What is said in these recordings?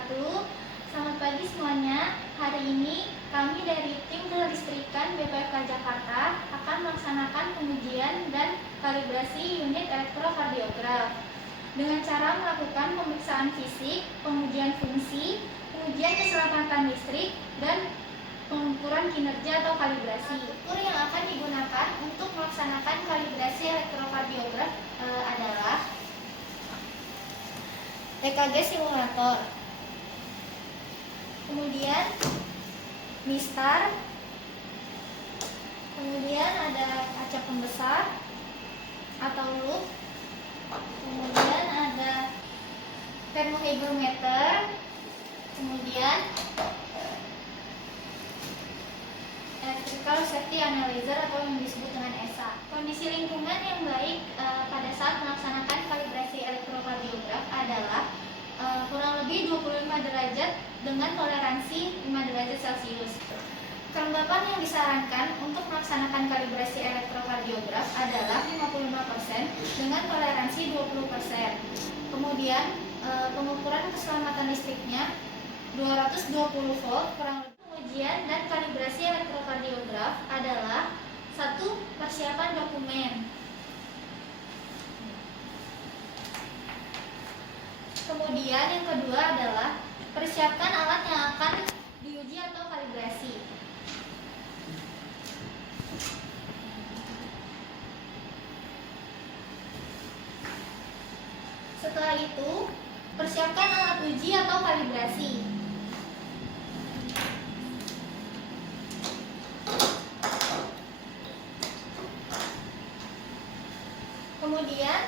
wabarakatuh. Selamat pagi semuanya. Hari ini kami dari tim kelistrikan BPFK Jakarta akan melaksanakan pengujian dan kalibrasi unit elektrokardiograf dengan cara melakukan pemeriksaan fisik, pengujian fungsi, pengujian keselamatan listrik, dan pengukuran kinerja atau kalibrasi. Ukur yang akan digunakan untuk melaksanakan kalibrasi elektrokardiograf adalah EKG simulator, kemudian mistar, kemudian ada kaca pembesar atau loop, kemudian ada termohydrometer, kemudian electrical safety analyzer atau yang disebut dengan ESA. Kondisi lingkungan yang baik pada saat melaksanakan kalibrasi elektrokardiograf adalah kurang lebih 25 derajat dengan toleransi 5 derajat Celcius. Kelembapan yang disarankan untuk melaksanakan kalibrasi elektrokardiograf adalah 55% dengan toleransi 20%. Kemudian pengukuran keselamatan listriknya 220 volt kurang lebih. Pengujian dan kalibrasi elektrokardiograf adalah satu, persiapan dokumen. Kemudian yang kedua adalah persiapkan alat yang akan diuji atau kalibrasi. Setelah itu, persiapkan alat uji atau kalibrasi. Kemudian,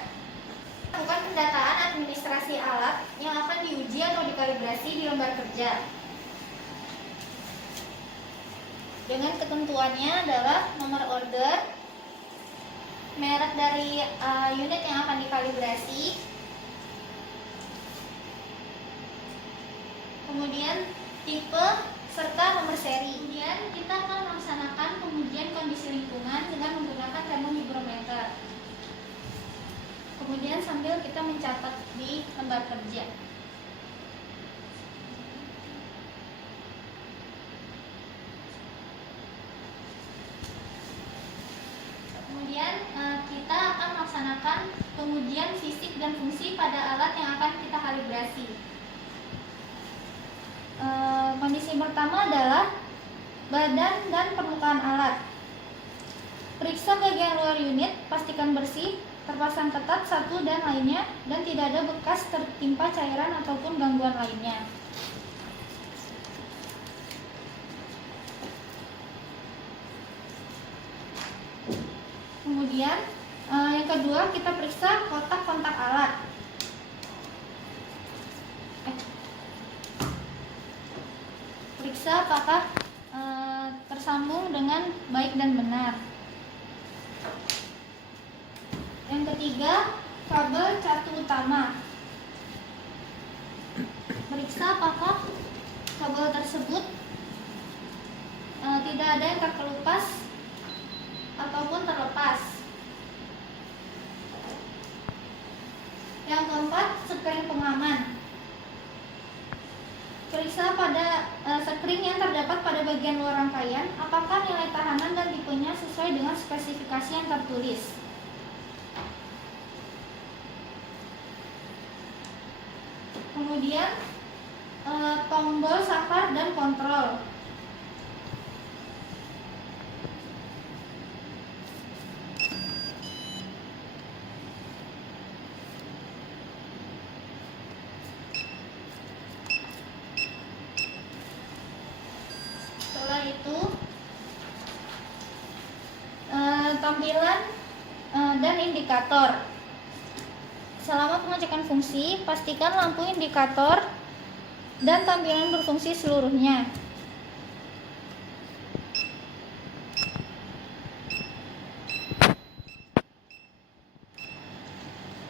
lakukan pendataan administrasi alat yang akan diuji atau dikalibrasi di lembar kerja. Dengan ketentuannya adalah nomor order, merek dari unit yang akan dikalibrasi, kemudian tipe serta nomor seri. Kemudian kita akan melaksanakan pengujian kondisi lingkungan dengan menggunakan termohydrometer. Kemudian sambil kita mencatat di lembar kerja. Kemudian kita akan melaksanakan pengujian fisik dan fungsi pada alat yang akan kita kalibrasi. Kondisi pertama adalah badan dan permukaan alat. Periksa bagian luar unit, pastikan bersih, terpasang ketat satu dan lainnya, dan tidak ada bekas tertimpa cairan ataupun gangguan lainnya. Kemudian yang kedua, kita periksa kotak kontak alat. Periksa apakah tersambung dengan baik dan benar. Yang ketiga, kabel catu utama. Periksa apakah kabel tersebut tidak ada yang terkelupas ataupun terlepas. Yang keempat, skrin pengaman. Periksa pada skrin yang terdapat pada bagian luar rangkaian, apakah nilai tahanan dan tipenya sesuai dengan spesifikasi yang tertulis. Kemudian tombol saklar dan kontrol. Setelah itu tampilan dan indikator. Selama pengecekan fungsi, pastikan lampu indikator dan tampilan berfungsi seluruhnya.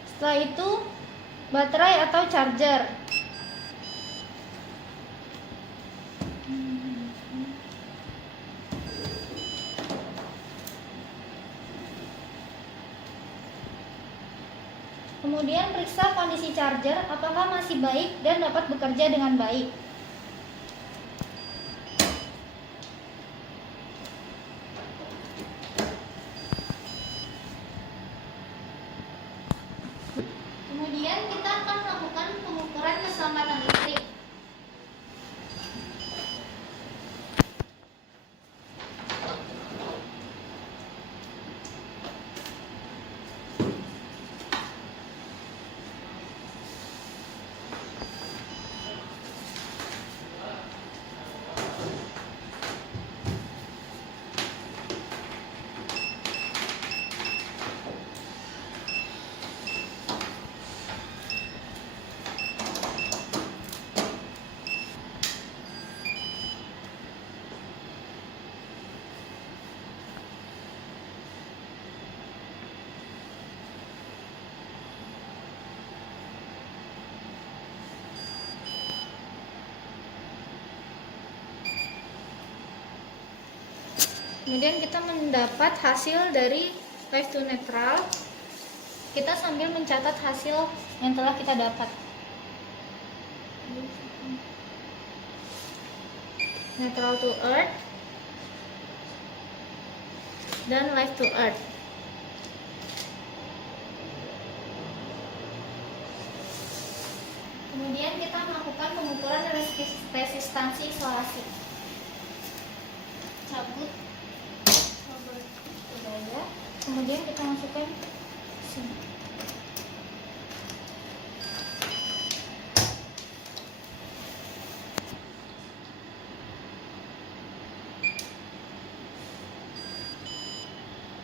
Setelah itu, baterai atau charger. Kemudian periksa kondisi charger apakah masih baik dan dapat bekerja dengan baik. Kemudian kita akan melakukan pengukuran keselamatan listrik. Kemudian kita mendapat hasil dari live to neutral. Kita sambil mencatat hasil yang telah kita dapat. Neutral to earth dan live to earth. Kemudian kita melakukan pengukuran resistansi isolasi. Cabut budaya, kemudian kita masukkan sini.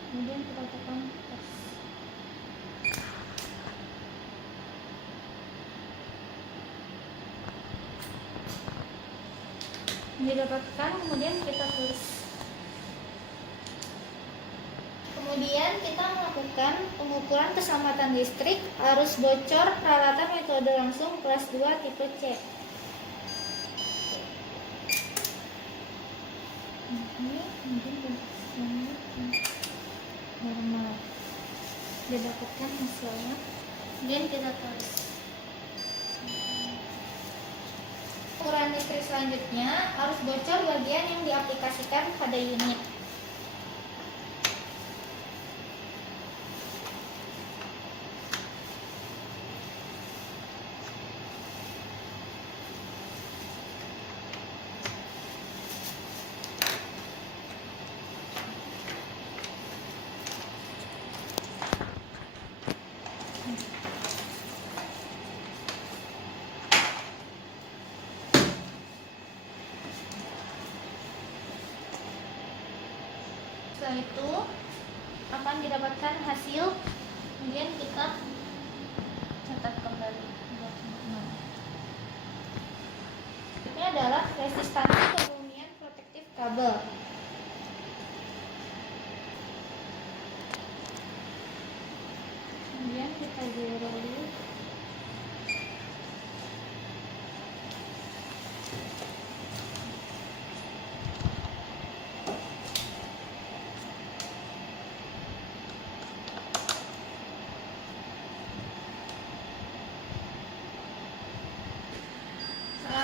Kemudian kita tekan tes. Didapatkan, kemudian kita tulis. Kemudian kita melakukan pengukuran keselamatan listrik arus bocor peralatan metode langsung kelas 2 tipe C. Ini mungkin normal. Didapatkan hasilnya. Kemudian kita tulis. Pengukuran listrik selanjutnya arus bocor bagian yang diaplikasikan pada unit. Setelah itu akan didapatkan hasil, kemudian kita catat kembali. Ini adalah resistansi kerumian protektif kabel. Kemudian kita zero dulu.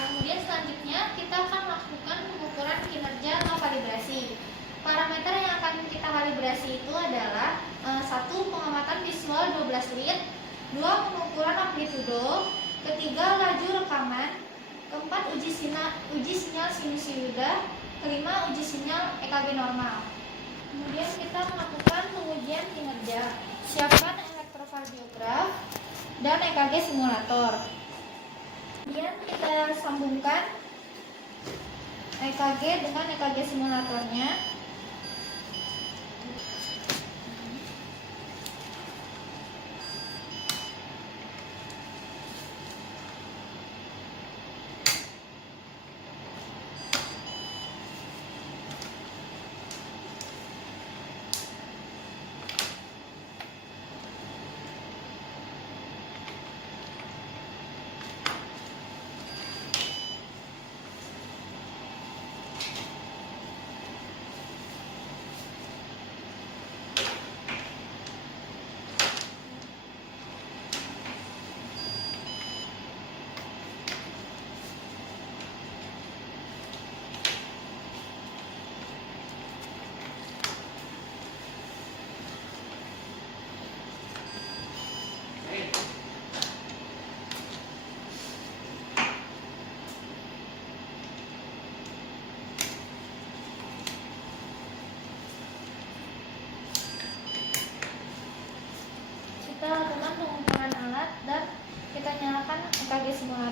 Kemudian selanjutnya kita akan melakukan pengukuran kinerja atau kalibrasi. Parameter yang akan kita kalibrasi itu adalah 1. Pengamatan visual 12 lead, 2. Pengukuran amplitudo, ketiga laju rekaman, keempat uji sinyal sinusoida, kelima uji sinyal EKG normal. Kemudian kita melakukan pengujian kinerja. Siapkan elektrokardiograf dan EKG simulator. Kemudian kita sambungkan EKG dengan EKG simulatornya.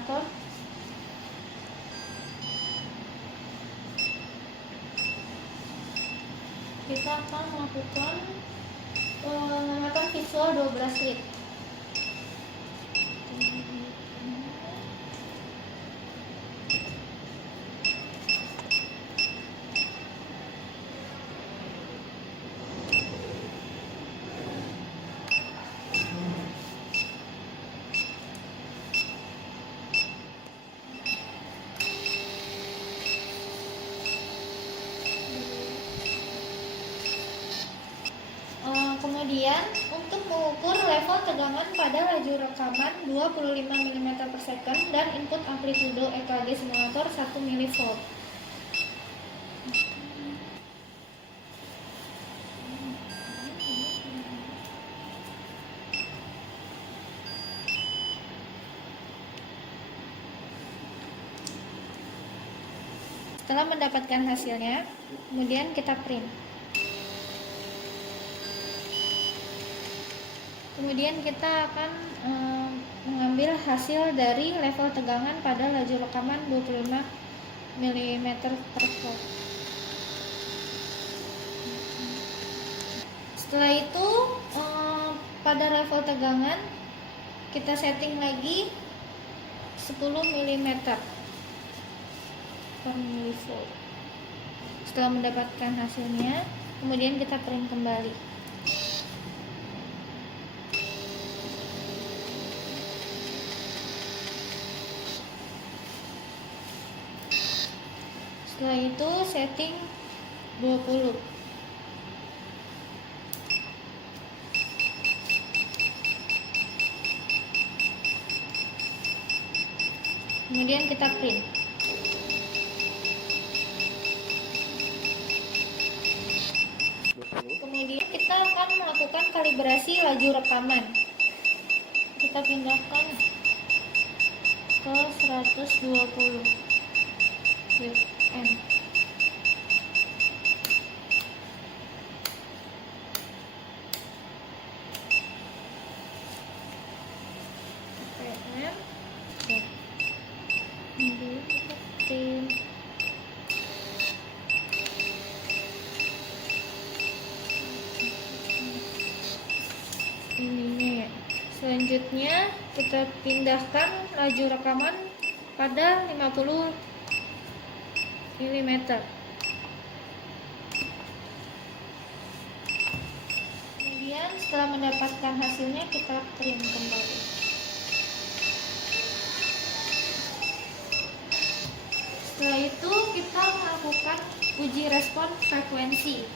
simulator. Kita akan melakukan pengamatan visual 12 lead. Kemudian untuk mengukur level tegangan pada laju rekaman 25 mm per second dan input amplitudo EKG simulator 1 mV. Setelah mendapatkan hasilnya, kemudian kita print. Kemudian kita akan mengambil hasil dari level tegangan pada laju rekaman 25 mm per volt. Setelah itu pada level tegangan kita setting lagi 10 mm per milivolt. Setelah mendapatkan hasilnya, kemudian kita print kembali. Setelah itu setting 20. Kemudian kita print. Kemudian kita akan melakukan kalibrasi laju rekaman. Kita pindahkan ke 120 WM. Ininya ya. Selanjutnya kita pindahkan laju rekaman pada 50 mm. Kemudian setelah mendapatkan hasilnya kita print kembali. Setelah itu kita melakukan uji respon frekuensi.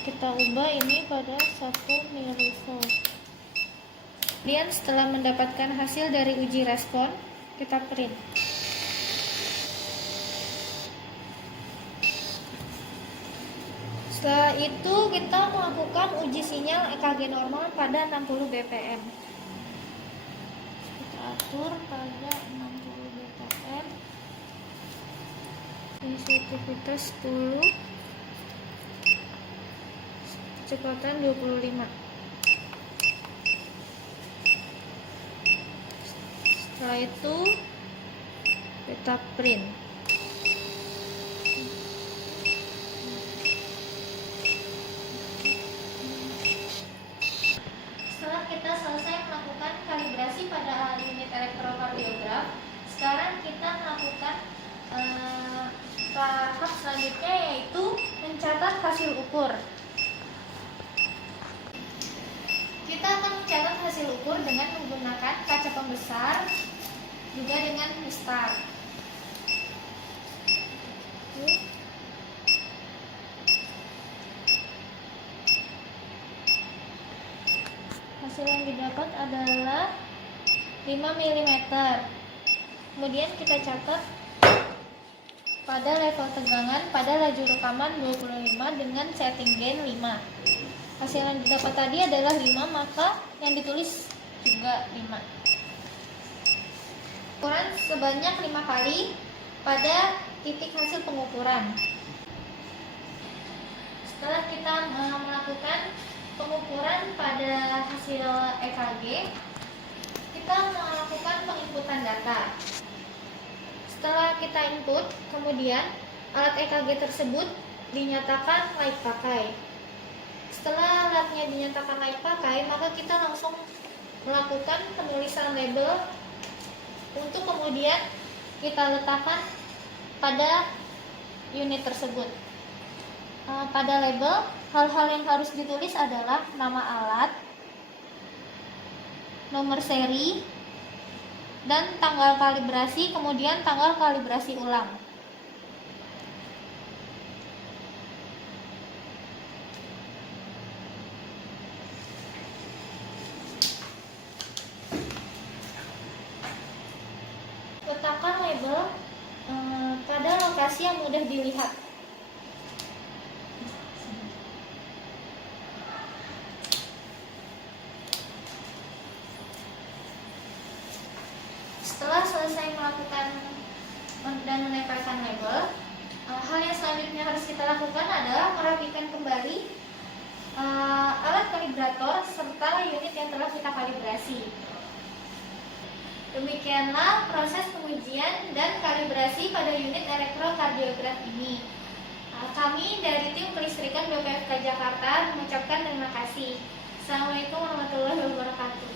Kita ubah ini pada 1 mV. Kemudian setelah mendapatkan hasil dari uji respon, kita print. Setelah itu kita melakukan uji sinyal EKG normal pada 60 bpm. Kita atur pada 60 bpm. Sensitivitas 10. Kecepatan 25. Setelah itu kita print. Setelah kita selesai melakukan kalibrasi pada unit elektrokardiograf, sekarang kita melakukan tahap selanjutnya, yaitu mencatat hasil ukur. Kita akan mencatat hasil ukur dengan menggunakan kaca pembesar, juga dengan mistar. Hasil yang didapat adalah 5 mm. Kemudian kita catat pada level tegangan pada laju rekaman 25 dengan setting gain 5. Hasil yang didapat tadi adalah 5, maka yang ditulis juga 5. Ukuran sebanyak 5 kali pada titik hasil pengukuran. Setelah kita melakukan pengukuran pada hasil EKG, kita melakukan penginputan data. Setelah kita input, kemudian alat EKG tersebut dinyatakan layak pakai. Setelah alatnya dinyatakan layak pakai, maka kita langsung melakukan penulisan label untuk kemudian kita letakkan pada unit tersebut. Pada label, hal-hal yang harus ditulis adalah nama alat, nomor seri, dan tanggal kalibrasi, kemudian tanggal kalibrasi ulang. Letakkan label pada lokasi yang mudah dilihat. Setelah selesai melakukan dan menempelkan label, hal yang selanjutnya harus kita lakukan adalah merapikan kembali alat kalibrator serta unit yang telah kita kalibrasi. Demikianlah proses pengujian dan kalibrasi pada unit elektrokardiograf ini. Kami dari tim kelistrikan BPFK Jakarta mengucapkan terima kasih. Assalamualaikum warahmatullahi wabarakatuh.